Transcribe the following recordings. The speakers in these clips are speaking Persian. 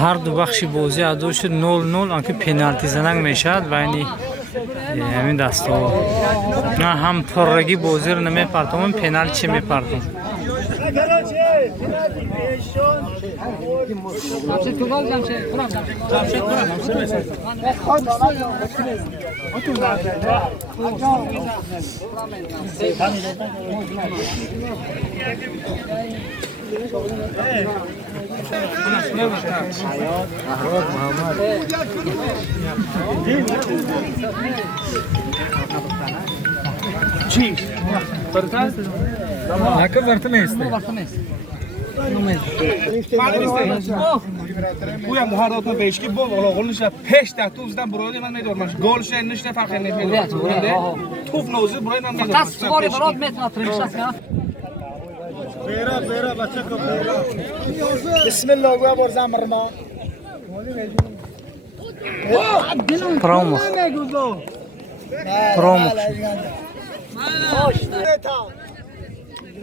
هر دو بخش بازی ادو شد 0-0 آنکه پنالتی زدن میشد بین همین دستا نه هم پررگی بازی رو نمیپرتم پنالتی میپرتم چی؟ برتن؟ نکه برتن نیسته؟ Bugün buhardatma beşki bol oğlunu işte peş tahtu uzdan buraya ben ne durmuş gol şey nişte fark etmiyor. Tuf nozu buraya ben ne durmuş. Tas skori برات metre atırmışız ya. Bera bachcha ko bera. Bismillah huwa borzam marma. پرامو پرامو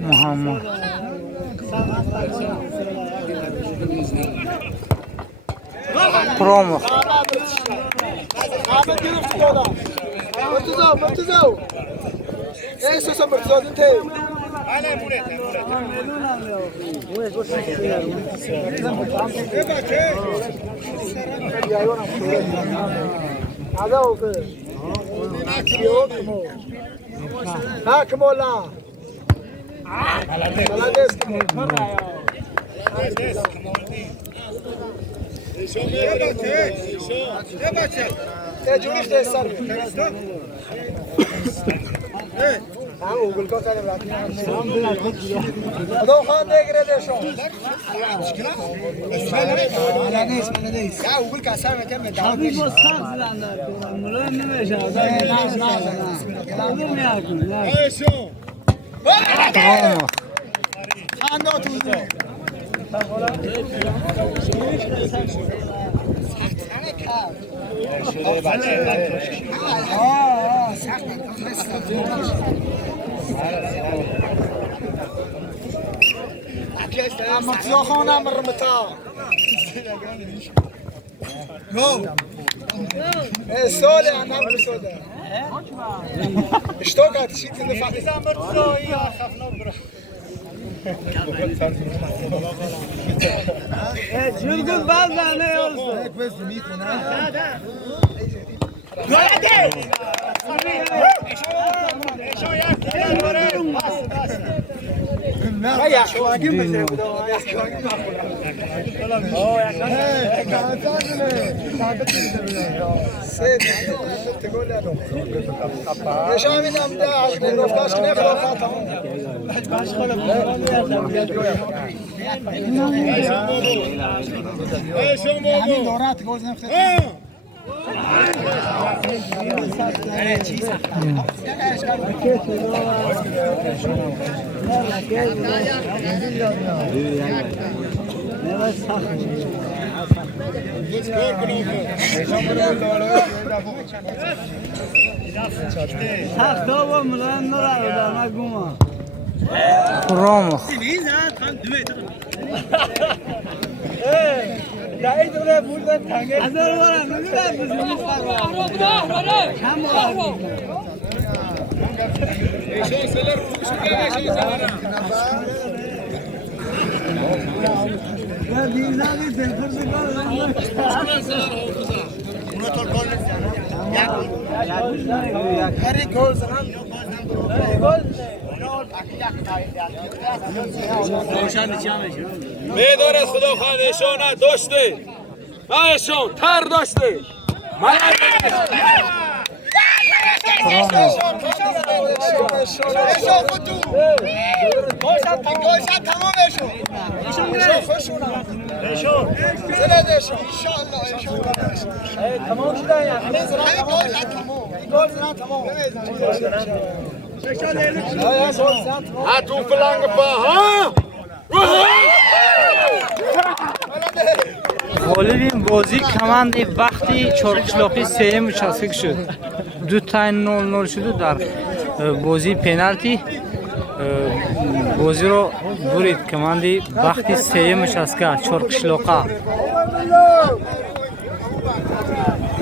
محمد پرامو Ahmet yürüp yola. Mırtızav. En sosa mırtızadın te. Hadi oku. Ha kim ola? Malades kim? تجوریش دستار هم اوگل کا کنه راتی دو خان دیگره دشون نیست یا اوگل کا سر میتم داد بس خاص زنده مولان نمیشه پرامو خاندا تو مرتضی خانم مرمتا سال انا بسوده اشتاقت شيء تنفع Çılgın bazen ne olsun? ما يحكي بس تقول له ايش عامل امدا عشان نفكاش نخلو خاطهم همین دورات گوز نفته پرامو میداره خدا خانشان داشته مایشان تر داشته هاتون فلانگ پا ها غالبین بازی کماندی وقتی چارقشلاقی سیم چسک شد 2-0 شد در بازی پنالتی بازی رو برید کماندی وقتی سیم چسکا چارقشلاقا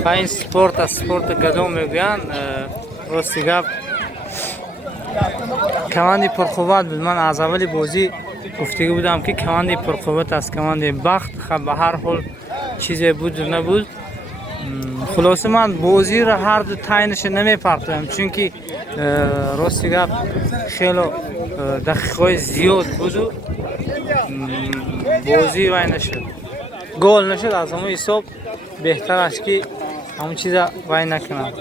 این سپورت گدو میگویند. راستی گپ کماندی پرقوت بود. من از اول بازی گفته بودم که کماندی پرقوت است، کماندی بخت. خب به هر حال چیزی بود نبود. خلاصه من بازی را هر دو تاینش نمیپرتم، چون که راستی گپ خیلی دقیقه زیاد بود و بازی وای نشد، گل نشد. از همون حساب بهتر است که همون چیز وای نکنم.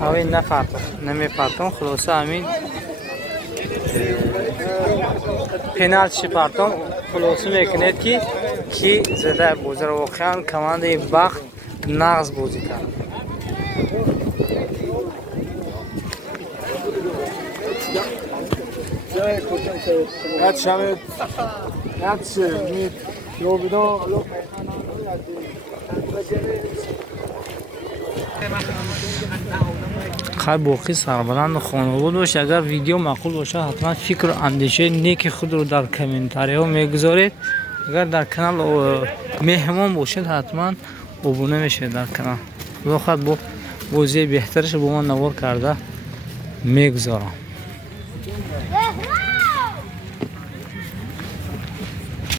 همین نمیپرتم. خلاصه همین پنالتی پرتم. خلاصه میکنید که کی زده بازی رو. واقعا کمانده بخت نغز بازی کرد. خیلی باقی سربلند خانواده باشه. اگر ویدیو معقول باشه حتما فکر و اندیشه نیک خود رو در کامنتاری ها میگذارید. اگر در کانال مهمان باشید حتما ابونه میشه در کانال. وقت با بازی بهترش با من نوار کرده میگذارم.